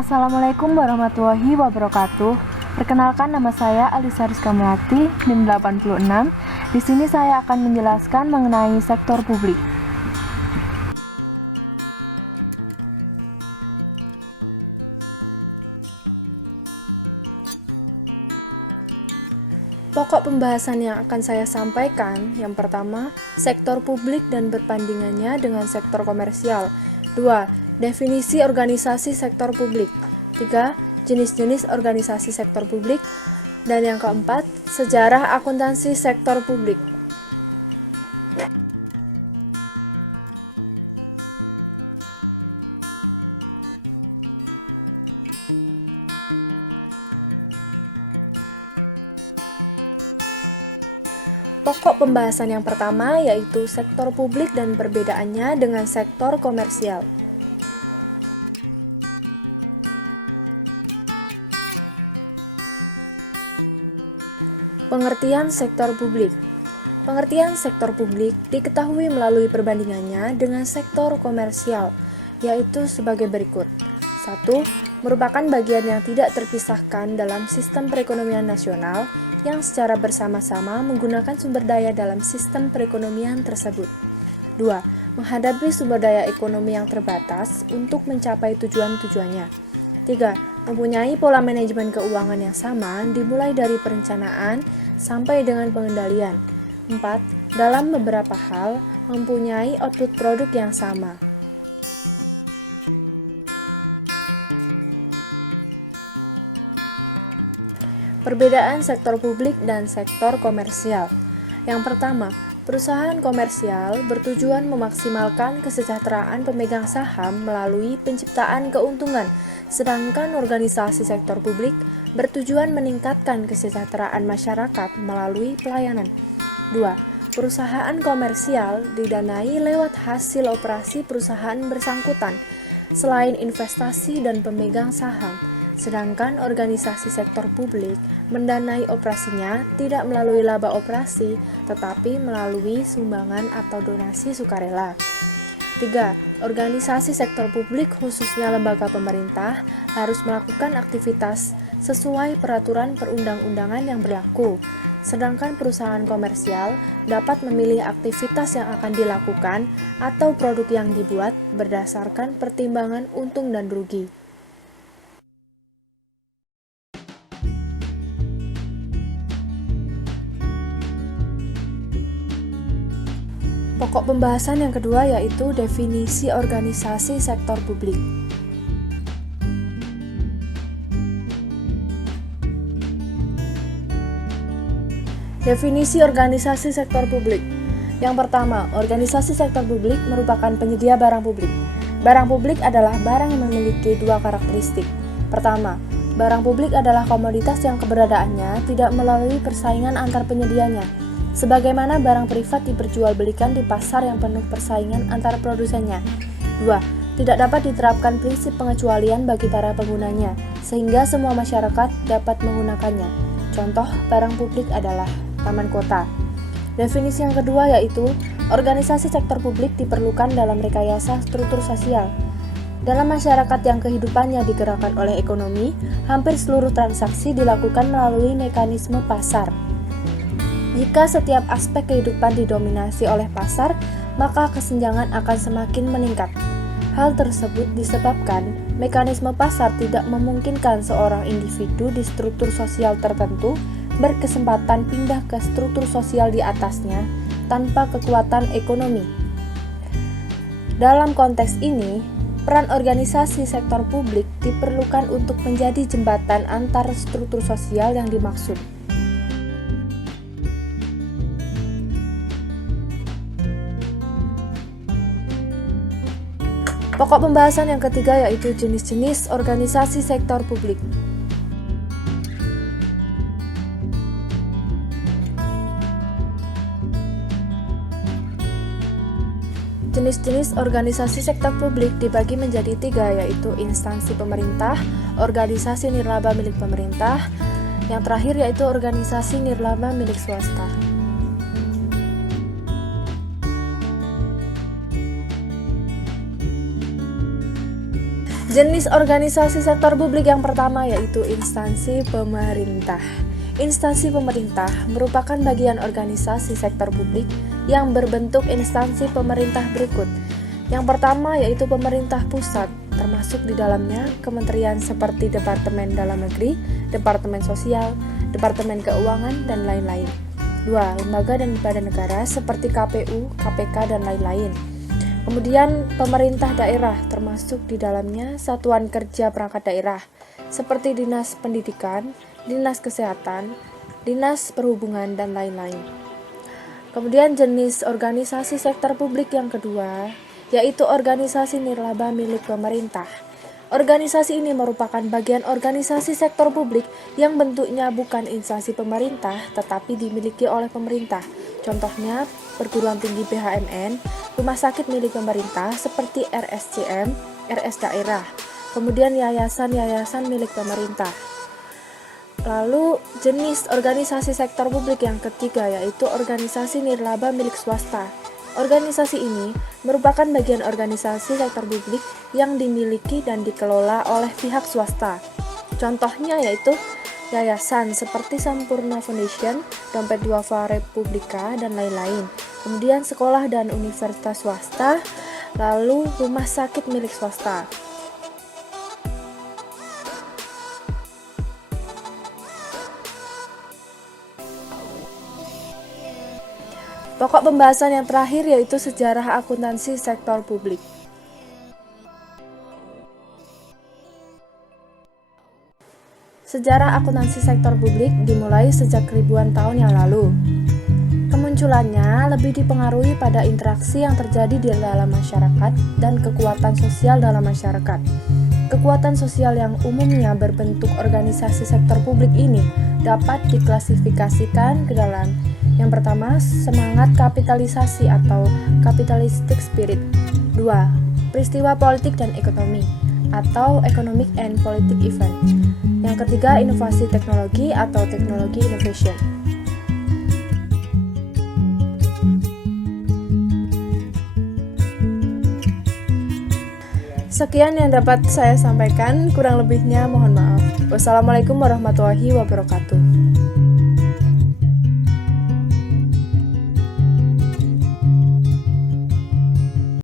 Assalamualaikum warahmatullahi wabarakatuh. Perkenalkan, nama saya Alisa Rizka Melati, NIM 86. Di sini saya akan menjelaskan mengenai sektor publik. Pokok pembahasan yang akan saya sampaikan, yang pertama, sektor publik dan berbandingannya dengan sektor komersial. 2. Definisi organisasi sektor publik. 3. Jenis-jenis organisasi sektor publik. Dan yang keempat, sejarah akuntansi sektor publik. Pokok pembahasan yang pertama yaitu sektor publik dan perbedaannya dengan sektor komersial. Pengertian sektor publik. Pengertian sektor publik diketahui melalui perbandingannya dengan sektor komersial, yaitu sebagai berikut. 1. Merupakan bagian yang tidak terpisahkan dalam sistem perekonomian nasional yang secara bersama-sama menggunakan sumber daya dalam sistem perekonomian tersebut. 2. Menghadapi sumber daya ekonomi yang terbatas untuk mencapai tujuan-tujuannya. 3. Mempunyai pola manajemen keuangan yang sama dimulai dari perencanaan sampai dengan pengendalian. 4. Dalam beberapa hal mempunyai output produk yang sama. Perbedaan sektor publik dan sektor komersial. Yang pertama, perusahaan komersial bertujuan memaksimalkan kesejahteraan pemegang saham melalui penciptaan keuntungan, sedangkan organisasi sektor publik bertujuan meningkatkan kesejahteraan masyarakat melalui pelayanan. 2. Perusahaan komersial didanai lewat hasil operasi perusahaan bersangkutan, selain investasi dan pemegang saham. Sedangkan organisasi sektor publik mendanai operasinya tidak melalui laba operasi, tetapi melalui sumbangan atau donasi sukarela. 3. Organisasi sektor publik khususnya lembaga pemerintah harus melakukan aktivitas sesuai peraturan perundang-undangan yang berlaku. Sedangkan perusahaan komersial dapat memilih aktivitas yang akan dilakukan atau produk yang dibuat berdasarkan pertimbangan untung dan rugi. Pokok pembahasan yang kedua yaitu definisi organisasi sektor publik. Definisi organisasi sektor publik. Yang pertama, organisasi sektor publik merupakan penyedia barang publik. Barang publik adalah barang yang memiliki dua karakteristik. Pertama, barang publik adalah komoditas yang keberadaannya tidak melalui persaingan antar penyedianya, sebagaimana barang privat diperjualbelikan di pasar yang penuh persaingan antar produsennya. 2. Tidak dapat diterapkan prinsip pengecualian bagi para penggunanya, sehingga semua masyarakat dapat menggunakannya. Contoh barang publik adalah taman kota. Definisi yang kedua yaitu, organisasi sektor publik diperlukan dalam rekayasa struktur sosial. Dalam masyarakat yang kehidupannya digerakkan oleh ekonomi, hampir seluruh transaksi dilakukan melalui mekanisme pasar. Jika setiap aspek kehidupan didominasi oleh pasar, maka kesenjangan akan semakin meningkat. Hal tersebut disebabkan mekanisme pasar tidak memungkinkan seorang individu di struktur sosial tertentu berkesempatan pindah ke struktur sosial di atasnya tanpa kekuatan ekonomi. Dalam konteks ini, peran organisasi sektor publik diperlukan untuk menjadi jembatan antar struktur sosial yang dimaksud. Pokok pembahasan yang ketiga yaitu jenis-jenis organisasi sektor publik. Jenis-jenis organisasi sektor publik dibagi menjadi 3, yaitu instansi pemerintah, organisasi nirlaba milik pemerintah, yang terakhir yaitu organisasi nirlaba milik swasta. Jenis organisasi sektor publik yang pertama yaitu instansi pemerintah. Instansi pemerintah merupakan bagian organisasi sektor publik yang berbentuk instansi pemerintah berikut. Yang pertama yaitu pemerintah pusat, termasuk di dalamnya kementerian seperti Departemen Dalam Negeri, Departemen Sosial, Departemen Keuangan, dan lain-lain. 2. Lembaga dan badan negara seperti KPU, KPK, dan lain-lain. Kemudian pemerintah daerah termasuk di dalamnya satuan kerja perangkat daerah seperti Dinas Pendidikan, Dinas Kesehatan, Dinas Perhubungan, dan lain-lain. Kemudian jenis organisasi sektor publik yang kedua yaitu organisasi nirlaba milik pemerintah. Organisasi ini merupakan bagian organisasi sektor publik yang bentuknya bukan instansi pemerintah tetapi dimiliki oleh pemerintah. Contohnya perguruan tinggi BHMN, rumah sakit milik pemerintah seperti RSCM, RS daerah, kemudian yayasan-yayasan milik pemerintah. Lalu jenis organisasi sektor publik yang ketiga yaitu organisasi nirlaba milik swasta. Organisasi ini merupakan bagian organisasi sektor publik yang dimiliki dan dikelola oleh pihak swasta. Contohnya yaitu yayasan seperti Sampurna Foundation, Dompet Duafa Republika, dan lain-lain. Kemudian sekolah dan universitas swasta, lalu rumah sakit milik swasta. Pokok pembahasan yang terakhir yaitu sejarah akuntansi sektor publik. Sejarah akuntansi sektor publik dimulai sejak ribuan tahun yang lalu. Kemunculannya lebih dipengaruhi pada interaksi yang terjadi di dalam masyarakat dan kekuatan sosial dalam masyarakat. Kekuatan sosial yang umumnya berbentuk organisasi sektor publik ini dapat diklasifikasikan ke dalam yang pertama, semangat kapitalisasi atau capitalistic spirit. 2. Peristiwa politik dan ekonomi atau economic and politic event. Yang ketiga, inovasi teknologi atau teknologi innovation. Sekian yang dapat saya sampaikan, kurang lebihnya mohon maaf. Wassalamualaikum warahmatullahi wabarakatuh.